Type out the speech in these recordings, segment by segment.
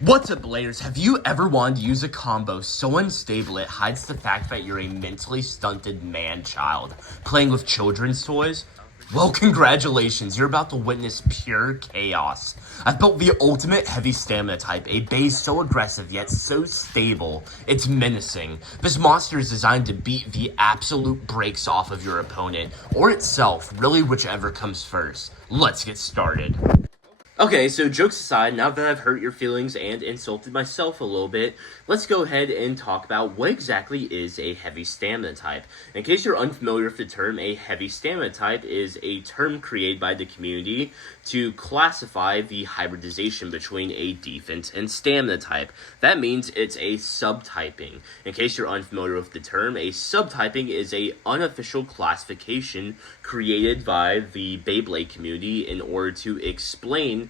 What's up, Bladers? Have you ever wanted to use a combo so unstable it hides the fact that you're a mentally stunted man-child playing with children's toys? Well, congratulations, you're about to witness pure chaos. I've built the ultimate heavy stamina type, a base so aggressive yet so stable, it's menacing. This monster is designed to beat the absolute brakes off of your opponent, or itself, really whichever comes first. Let's get started. Okay, so jokes aside, now that I've hurt your feelings and insulted myself a little bit, let's go ahead and talk about what exactly is a heavy stamina type. In case you're unfamiliar with the term, a heavy stamina type is a term created by the community to classify the hybridization between a defense and stamina type. That means it's a subtyping. In case you're unfamiliar with the term, a subtyping is a unofficial classification created by the Beyblade community in order to explain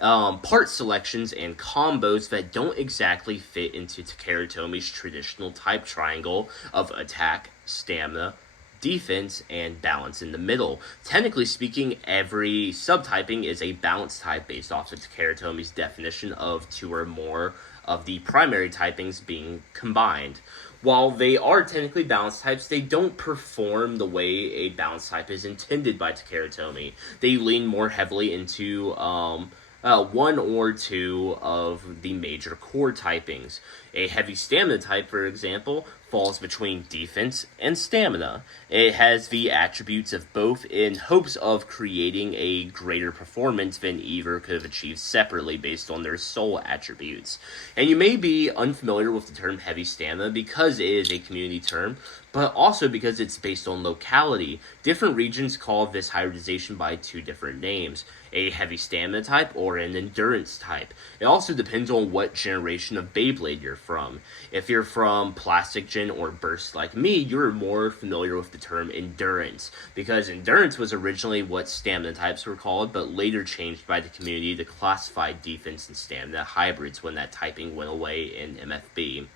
part selections and combos that don't exactly fit into Takara Tomi's traditional type triangle of attack, stamina, defense, and balance in the middle. Technically speaking, every subtyping is a balance type based off of Takara Tomi's definition of two or more of the primary typings being combined. While they are technically balance types, they don't perform the way a balance type is intended by Takara Tomi. They lean more heavily into one or two of the major core typings. A heavy stamina type, for example, falls between defense and stamina. It has the attributes of both in hopes of creating a greater performance than either could have achieved separately based on their sole attributes. And you may be unfamiliar with the term heavy stamina because it is a community term, but also because it's based on locality. Different regions call this hybridization by two different names: a heavy stamina type or an endurance type. It also depends on what generation of Beyblade you're from. If you're from Plastic Gen or Burst like me, you're more familiar with the term endurance, because endurance was originally what stamina types were called, but later changed by the community to classify defense and stamina hybrids when that typing went away in MFB.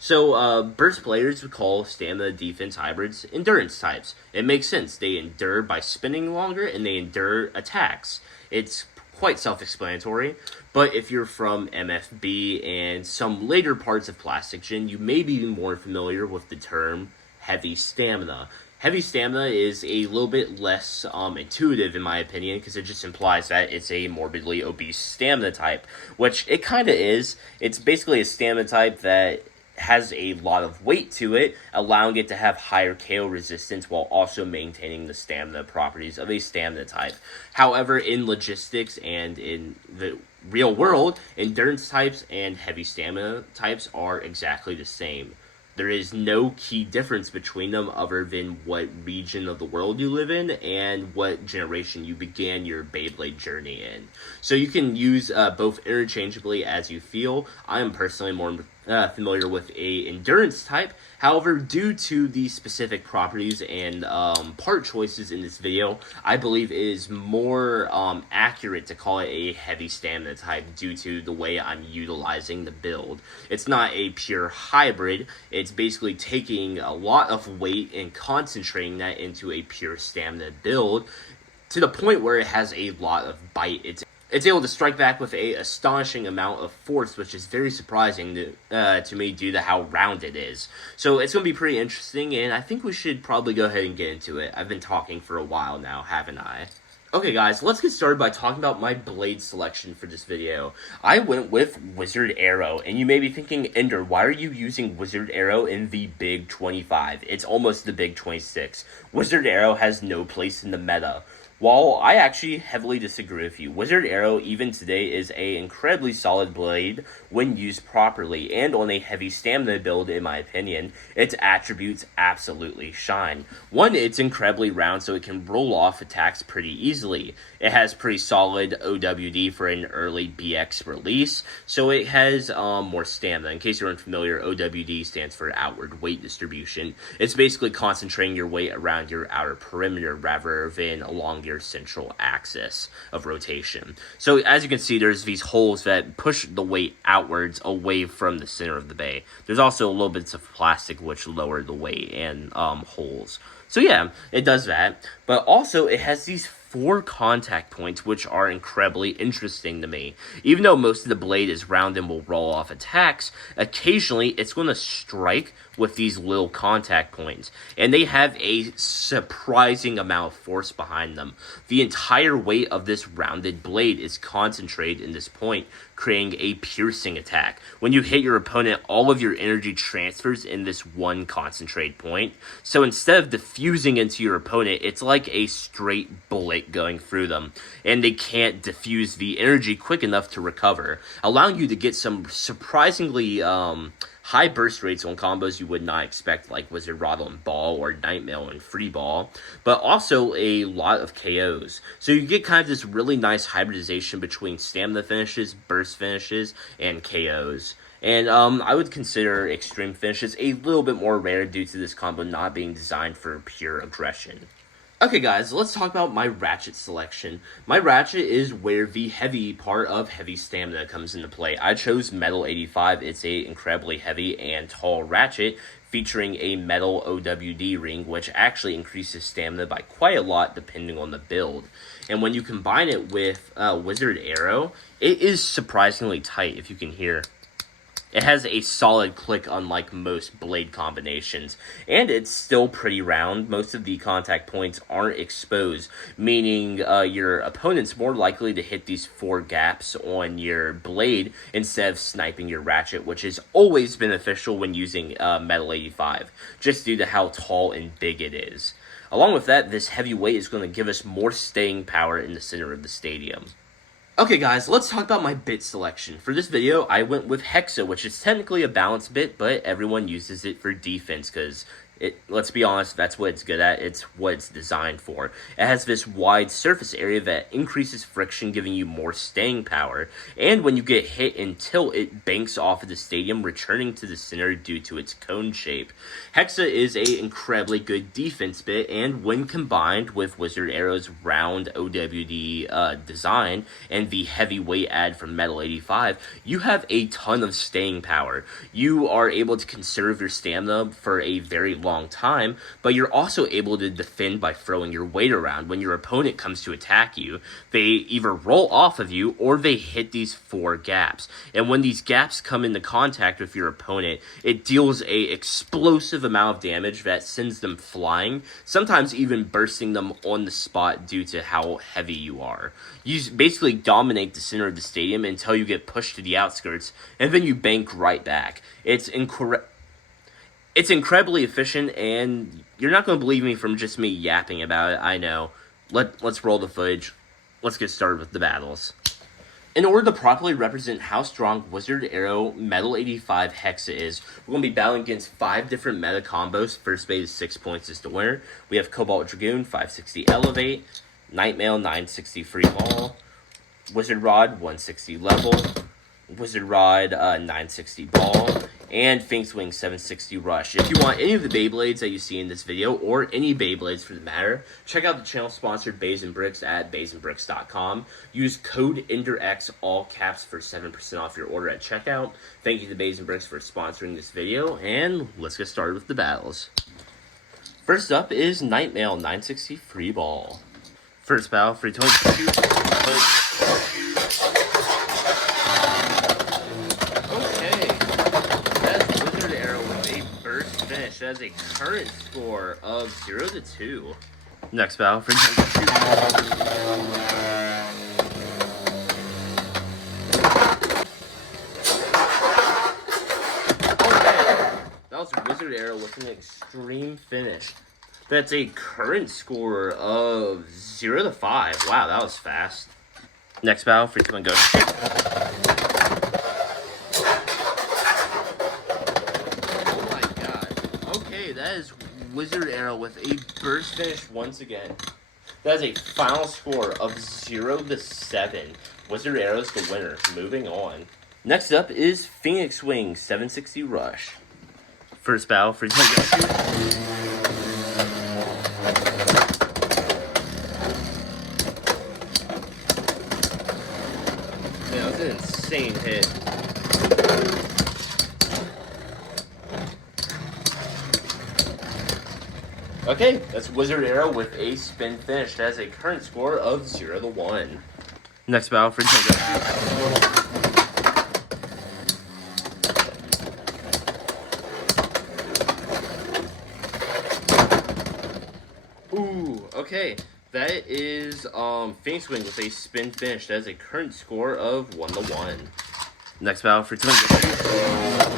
So, burst players would call stamina defense hybrids endurance types. It makes sense. They endure by spinning longer, and they endure attacks. It's quite self-explanatory, but if you're from MFB and some later parts of Plastic Gen, you may be more familiar with the term heavy stamina. Heavy stamina is a little bit less intuitive, in my opinion, because it just implies that it's a morbidly obese stamina type, which it kind of is. It's basically a stamina type that has a lot of weight to it, allowing it to have higher KO resistance while also maintaining the stamina properties of a stamina type. However, in logistics and in the real world, endurance types and heavy stamina types are exactly the same. There is no key difference between them other than what region of the world you live in and what generation you began your Beyblade journey in. So you can use both interchangeably as you feel. I am personally more familiar with a endurance type. However, due to the specific properties and part choices in this video, I believe it is more accurate to call it a heavy stamina type due to the way I'm utilizing the build. It's not a pure hybrid. It's basically taking a lot of weight and concentrating that into a pure stamina build to the point where it has a lot of bite. It's able to strike back with a astonishing amount of force, which is very surprising to me due to how round it is. So it's going to be pretty interesting, and I think we should probably go ahead and get into it. I've been talking for a while now, haven't I? Okay guys, let's get started by talking about my blade selection for this video. I went with Wizard Arrow, and you may be thinking, Ender, why are you using Wizard Arrow in the Big 25? It's almost the Big 26. Wizard Arrow has no place in the meta. While I actually heavily disagree with you, Wizard Arrow even today is an incredibly solid blade when used properly, and on a heavy stamina build in my opinion, its attributes absolutely shine. One, it's incredibly round so it can roll off attacks pretty easily. It has pretty solid OWD for an early BX release, so it has more stamina. In case you're unfamiliar, OWD stands for outward weight distribution. It's basically concentrating your weight around your outer perimeter rather than along your central axis of rotation. So as you can see, there's these holes that push the weight outwards away from the center of the bay. There's also a little bits of plastic which lower the weight and holes. So yeah, it does that. But also it has these 4 contact points, which are incredibly interesting to me. Even though most of the blade is round and will roll off attacks, occasionally it's going to strike with these little contact points, and they have a surprising amount of force behind them. The entire weight of this rounded blade is concentrated in this point, creating a piercing attack. When you hit your opponent, all of your energy transfers in this one concentrated point, so instead of diffusing into your opponent, it's like a straight bullet going through them, and they can't diffuse the energy quick enough to recover, allowing you to get some surprisingly high burst rates on combos you would not expect, like Wizard Rod on Ball or Nightmail and Free Ball, but also a lot of KOs. So you get kind of this really nice hybridization between stamina finishes, burst finishes, and KOs. And I would consider extreme finishes a little bit more rare due to this combo not being designed for pure aggression. Okay guys, let's talk about my ratchet selection. My ratchet is where the heavy part of heavy stamina comes into play. I chose Metal 85. It's a incredibly heavy and tall ratchet featuring a metal OWD ring, which actually increases stamina by quite a lot depending on the build. And when you combine it with Wizard Arrow, it is surprisingly tight, if you can hear. It has a solid click unlike most blade combinations, and it's still pretty round. Most of the contact points aren't exposed, meaning your opponent's more likely to hit these 4 gaps on your blade instead of sniping your ratchet, which is always beneficial when using Metal 85, just due to how tall and big it is. Along with that, this heavy weight is going to give us more staying power in the center of the stadium. Okay guys, let's talk about my bit selection. For this video, I went with Hexa, which is technically a balanced bit, but everyone uses it for defense because let's be honest, that's what it's good at. It's what it's designed for. It has this wide surface area that increases friction, giving you more staying power. And when you get hit and tilt, it banks off of the stadium, returning to the center due to its cone shape. Hexa is an incredibly good defense bit, and when combined with Wizard Arrow's round OWD design and the heavy weight add from Metal 85, you have a ton of staying power. You are able to conserve your stamina for a very long time, but you're also able to defend by throwing your weight around. When your opponent comes to attack you, they either roll off of you or they hit these 4 gaps. And when these gaps come into contact with your opponent, it deals a explosive amount of damage that sends them flying, sometimes even bursting them on the spot due to how heavy you are. You basically dominate the center of the stadium until you get pushed to the outskirts, and then you bank right back. It's incredibly efficient, and you're not going to believe me from just me yapping about it, I know. Let's roll the footage. Let's get started with the battles. In order to properly represent how strong Wizard Arrow Metal 85 Hexa is, we're going to be battling against 5 different meta combos. First base is 6 points is the winner. We have Cobalt Dragoon, 560 Elevate, Nightmail, 960 Free Ball, Wizard Rod, 160 Level, Wizard Rod, 960 Ball, and Phoenix Wing 760 Rush. If you want any of the Beyblades that you see in this video, or any Beyblades for the matter, check out the channel-sponsored Bays and Bricks at baysandbricks.com. Use code EnderX, all caps, for 7% off your order at checkout. Thank you to Bays and Bricks for sponsoring this video, and let's get started with the battles. First up is Nightmail 960 Free Ball. First battle, free 22. That is a current score of 0-2. Next battle for okay, that was Wizard Arrow with an extreme finish. That's a current score of 0-5. Wow, that was fast. Next battle for go shoot. That is Wizard Arrow with a burst finish once again. That is a final score of 0-7. Wizard Arrow's the winner. Moving on. Next up is Phoenix Wing 760 Rush. First battle for Man, that was an insane hit. Okay, Okay, that's Wizard Arrow with a spin finish. That has a current score of 0-1. Next battle for EnderXGamingHQ. Ooh, okay. That is Phoenix Wing with a spin finish. That has a current score of 1-1. Next battle for EnderXGamingHQ.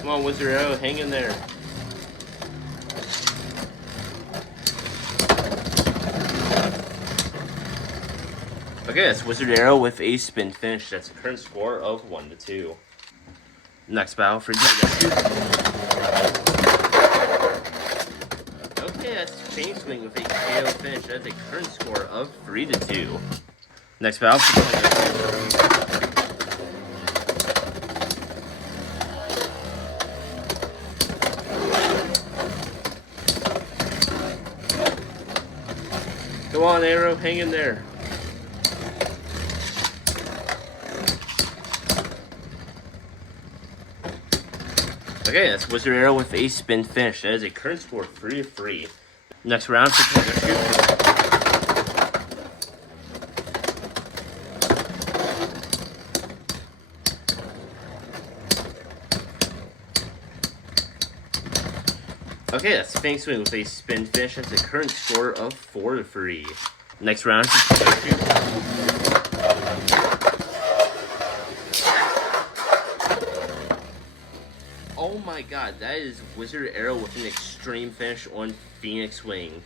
Come on, Wizard Arrow, hang in there. Okay, that's Wizard Arrow with a spin finish. That's a current score of 1-2. Next battle for EnderXGamingHQ. Okay, that's Phoenix Wing with a KO finish. That's a current score of 3-2. Next battle for EnderXGamingHQ. Go on, Arrow, hang in there. Okay, that's Wizard Arrow with a spin finish. That is a current score of 3-3. Next round for EnderXGamingHQ. Okay, that's Phoenix Wing with a spin finish. That's a current score of 4-3. Next round for EnderXGamingHQ. Oh my god, that is Wizard Arrow with an extreme finish on Phoenix Wing.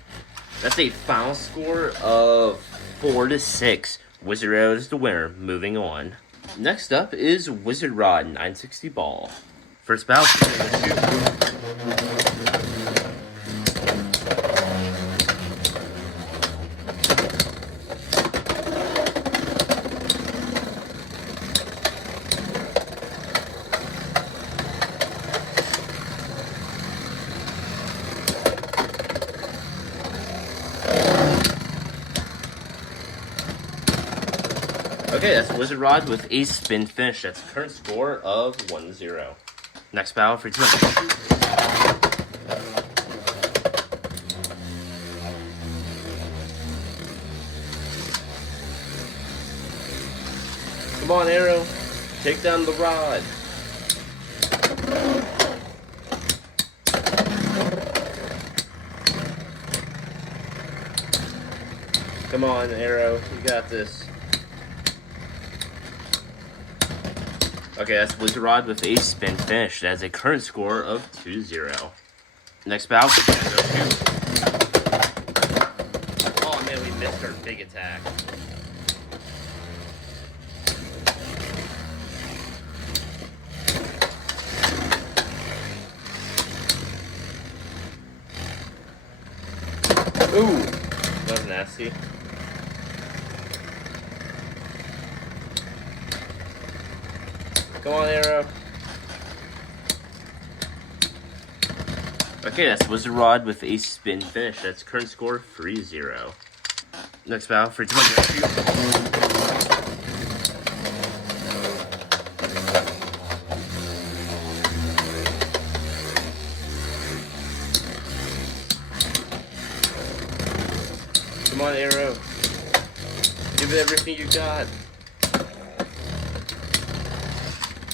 That's a final score of 4-6. Wizard Arrow is the winner. Moving on. Next up is Wizard Rod 960 Ball. First battle for EnderXGamingHQ. Okay, that's Wizard Rod with a spin finish. That's a current score of 1-0. Next battle for EnderXGamingHQ. Come on, Arrow. Take down the rod. Come on, Arrow. You got this. Okay, that's Wizard Rod with a spin finish. That has a current score of 2-0. Next battle for EnderXGamingHQ. Oh man, we missed our big attack. Ooh, that was nasty. Come on, Arrow. Okay, that's Wizard Rod with a spin finish. That's current score 3-0. Next battle for EnderXGamingHQ. Come on, Arrow. Give it everything you got.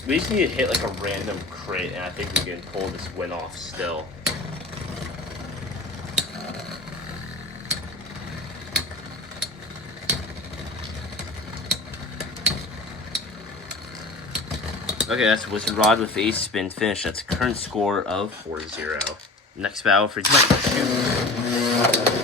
We just need to hit like a random crit, and I think we can pull this win off still. Okay, that's Wizard Rod with a spin finish. That's a current score of 4-0. Next battle for EnderXGamingHQ.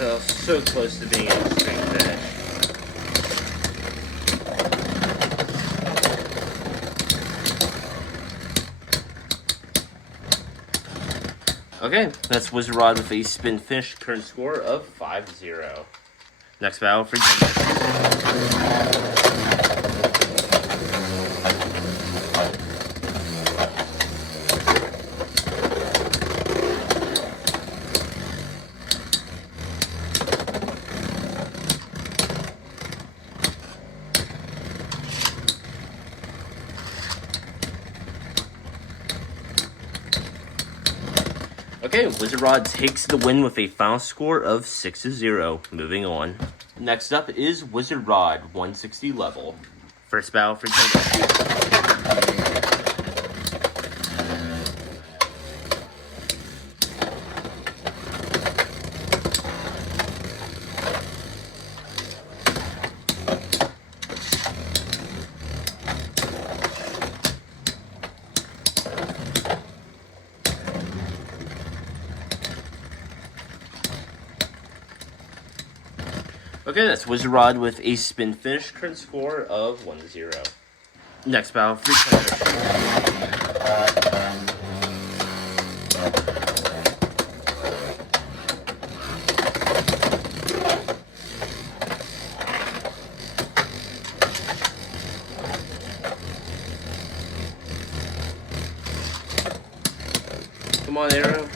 Oh, so close to being an extreme finish. Okay, that's Wizard Rod with a spin finish, current score of 5-0. Next battle for Okay, Wizard Rod takes the win with a final score of 6-0. Moving on. Next up is Wizard Rod, 160 level. First battle for Tony. Okay, that's Wizard Rod with a spin finish, current score of 1-0. Next battle, free Come on, Arrow.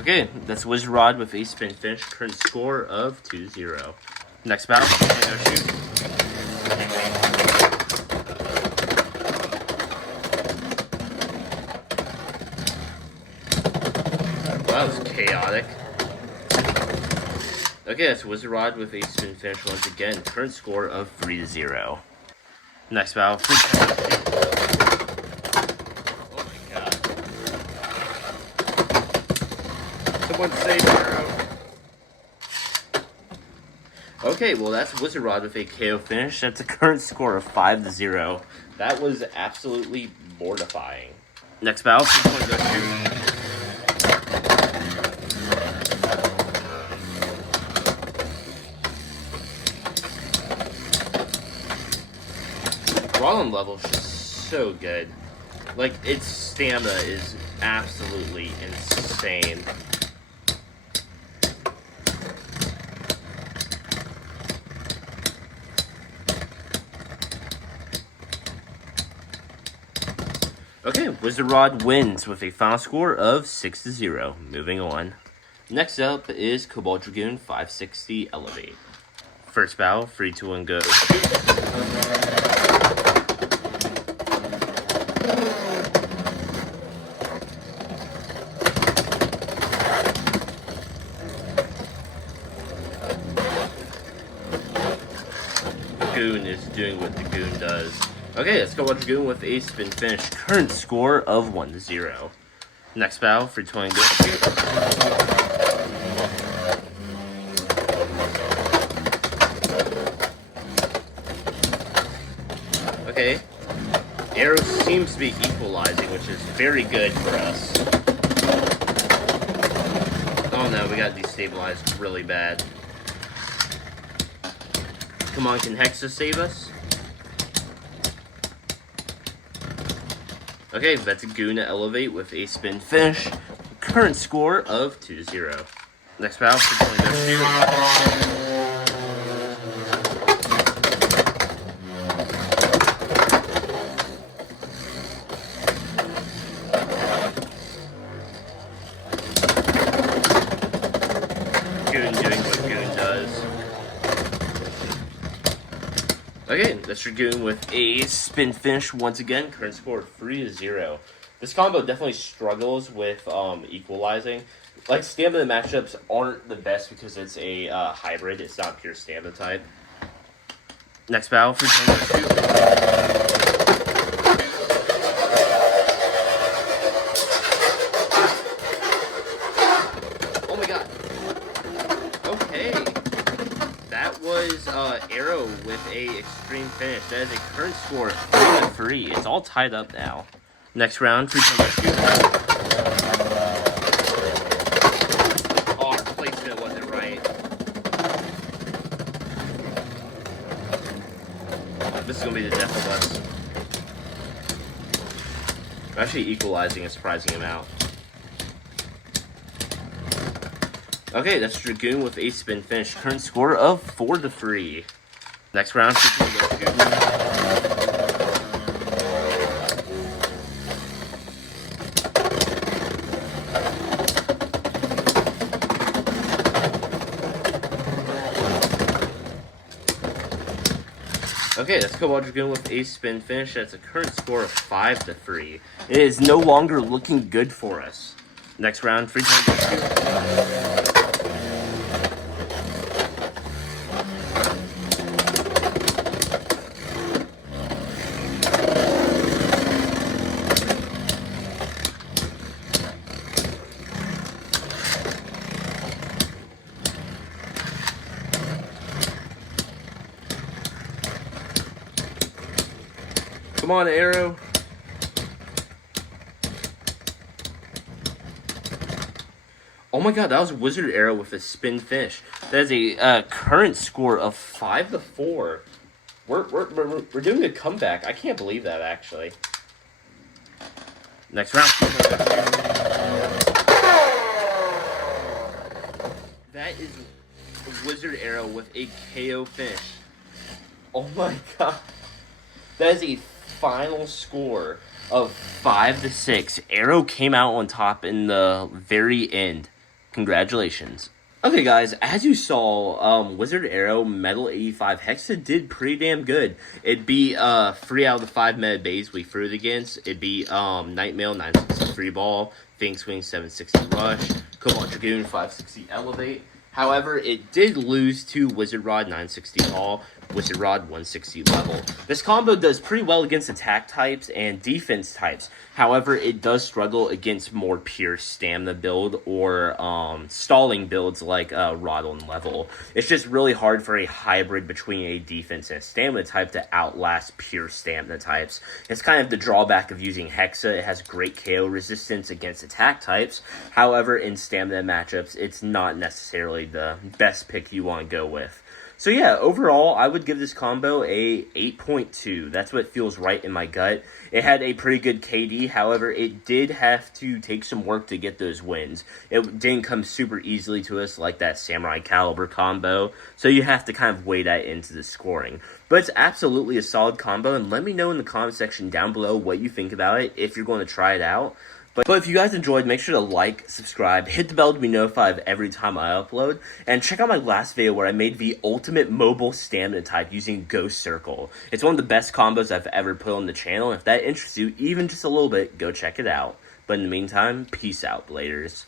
Okay, that's Wizard Rod with a spin finish, current score of 2-0. Next battle, shoot. That was chaotic. Okay, that's Wizard Rod with a spin finish once again, current score of 3-0. Next battle, Someone save Arrow. Okay, well that's Wizard Rod with a KO finish. That's a current score of 5-0. That was absolutely mortifying. Next battle, someone go shoot. Rollin level is just so good. Like, its stamina is absolutely insane. Okay, Wizard Rod wins with a final score of 6-0. Moving on. Next up is Cobalt Dragoon 560 Elevate. First battle, 3, 2, 1, go. Goon is doing what the Goon does. Okay, let's go watch Goon with a spin finish. Current score of 1-0. Next battle for 20 go. Okay. Arrow seems to be equalizing, which is very good for us. Oh no, we got destabilized really bad. Come on, can Hexa save us? Okay, that's a Goon to Elevate with a spin finish. Current score of 2-0. Next battle for 20 go shoot. Okay, that's Dragoon with a spin finish once again. Current score 3-0. This combo definitely struggles with equalizing. Like, stamina matchups aren't the best because it's a hybrid. It's not pure stamina type. Next battle for shoot. Oh my god. Okay. That was Arrow with a extreme finish. That is a current score of 3-3. It's all tied up now. Next round, shoot. Oh, placement wasn't right. This is gonna be the death of us. I'm actually equalizing and surprising him out. Okay, that's Dragoon with a spin finish. Current score of 4-3. Next round, Okay, that's Cobalt Dragoon with a spin finish. That's a current score of 5-3. It is no longer looking good for us. Next round, free time. Come on, Arrow. Oh my god, that was Wizard Arrow with a spin finish. That is a current score of 5-4. We're doing a comeback. I can't believe that, actually. Next round. That is a Wizard Arrow with a KO finish. Oh my god. That is a final score of 5-6. Arrow came out on top in the very end. Congratulations. Okay, guys, as you saw, Wizard Arrow Metal 85 Hexa did pretty damn good. It beat 3 out of the 5 meta bays we threw it against. It beat Nightmail 963 Ball, Phoenix Wing 760 Rush, Cobalt Dragoon 560 Elevate. However, it did lose to Wizard Rod 960 Ball, Wizard Rod 160 Level. This combo does pretty well against attack types and defense types. However, it does struggle against more pure stamina build or stalling builds like Rod on Level. It's just really hard for a hybrid between a defense and a stamina type to outlast pure stamina types. It's kind of the drawback of using Hexa. It has great KO resistance against attack types. However, in stamina matchups, it's not necessarily the best pick you want to go with. So yeah, overall, I would give this combo a 8.2. That's what feels right in my gut. It had a pretty good KD, however, it did have to take some work to get those wins. It didn't come super easily to us like that Samurai Caliber combo, so you have to kind of weigh that into the scoring. But it's absolutely a solid combo, and let me know in the comment section down below what you think about it, if you're going to try it out. But if you guys enjoyed, make sure to like, subscribe, hit the bell to be notified every time I upload, and check out my last video where I made the ultimate mobile stamina type using Ghost Circle. It's one of the best combos I've ever put on the channel, and if that interests you even just a little bit, go check it out. But in the meantime, peace out, Bladers.